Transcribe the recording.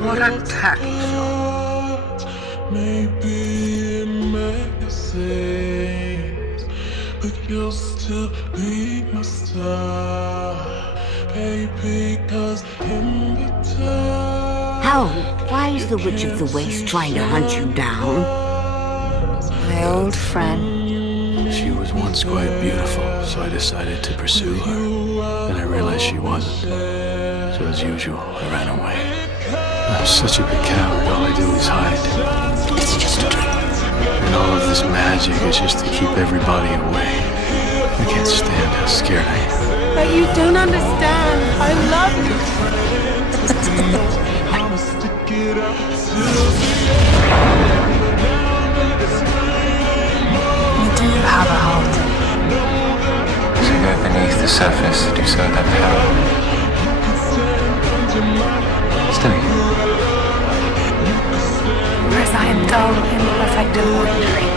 What a tacky shot. Maybe it makes sense, but you'll still be my star, baby, 'cause in return. Howl, why is the Witch of the Waste trying to hunt you down? My old friend. She was once quite beautiful, so I decided to pursue her. Then I realized she wasn't. So as usual, I ran away. I'm such a big coward, all I do is hide. It's just a dream. And all of this magic is just to keep everybody away. I can't stand how scared I am. But you don't understand. I love you. I'ma stick it out You do have a heart. To go beneath the surface, do so without power. Still you. Whereas I am dull, imperfect, and ordinary.